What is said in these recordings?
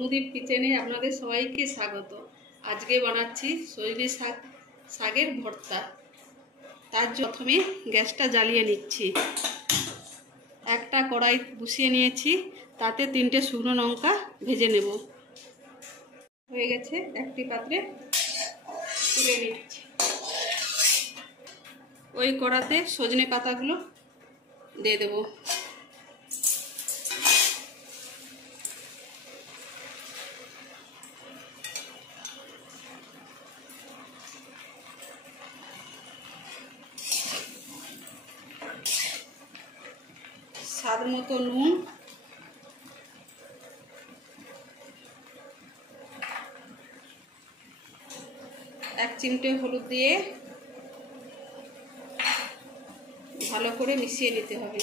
অনুদীপ কিচেনে আপনাদের সবাইকে স্বাগত। আজকে বানাচ্ছি সজনে শাকের ভর্তা। তার প্রথমে গ্যাসটা জ্বালিয়ে নিচ্ছি। একটা কড়াই বসিয়ে নিয়েছি, তাতে 3টে শুকনো লঙ্কা ভেজে নেব। হয়ে গেছে, একটি পাত্রে তুলে নিচ্ছি। ওই কড়াতে সজনে পাতাগুলো দিয়ে দেব। স্বাদ মতো নুন, এক চিমটে হলুদ দিয়ে ভালো করে মিশিয়ে নিতে হবে।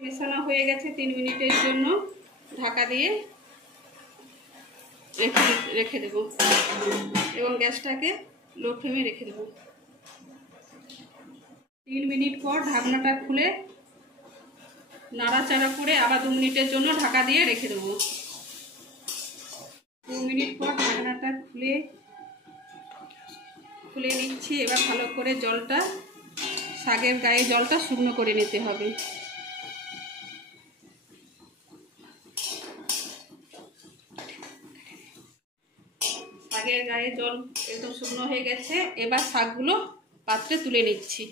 মেশানো হয়ে গেছে, 3 মিনিটের জন্য ঢাকা দিয়ে রেখে দেব এবং গ্যাসটাকে লো ফ্লেমে রেখে দেব। 3 মিনিট পর ঢাকনাটা খুলে নাড়াচাড়া করে আবার 2 মিনিটের জন্য ঢাকা দিয়ে রেখে দেব। 2 মিনিট পর ঢাকনাটা খুলে নিচ্ছি। এবার ভালো করে জলটা, শাকের গায়ে জলটা শুকনো করে নিতে হবে। শাকের গায়ে জল একদম শুকনো হয়ে গেছে। এবার শাকগুলো পাত্রে তুলে নিচ্ছি।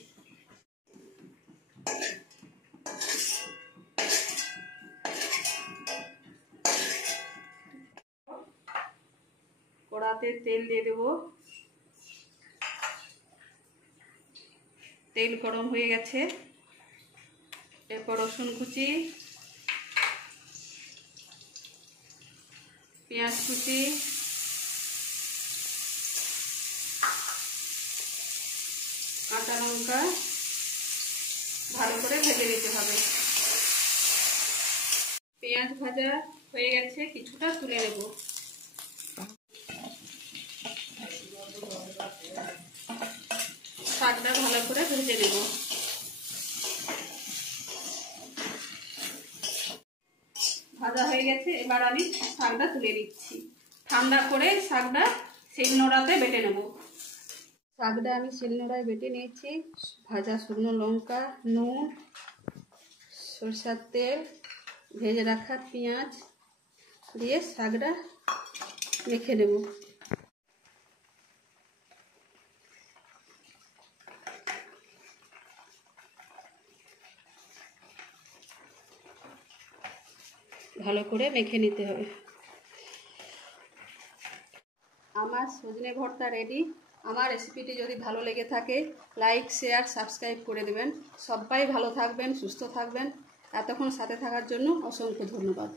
কড়াতে তেল দিয়ে দেব। তেল গরম হয়ে গেছে। এরপর রসুন কুচি, পেঁয়াজ কুচি, কাঁচা লঙ্কা ভালো করে ভেজে নিতে হবে। পেঁয়াজ ভাজা হয়ে গেছে, কিছুটা তুলে নেব। শাকটা ভালো করে ভেজে নেব। ভাজা হয়ে গেছে, এবার আমি শাকটা তুলে নিচ্ছি। ঠান্ডা করে শাকটা শিলনোড়াতে বেটে নেব। শাকটা আমি শিলনোড়ায় বেটে নিয়েছি। ভাজা শুকনো লঙ্কা, নুন, সরষের তেল, ভেজে রাখা পেঁয়াজ দিয়ে শাকটা মেখে নেব। ভালো করে মেখে নিতে হবে। আমার সজনে ভর্তা রেডি। আমার রেসিপিটি যদি ভালো লেগে থাকে লাইক, শেয়ার, সাবস্ক্রাইব করে দেবেন। সবাই ভালো থাকবেন, সুস্থ থাকবেন। এতক্ষণ সাথে থাকার জন্য অসংখ্য ধন্যবাদ।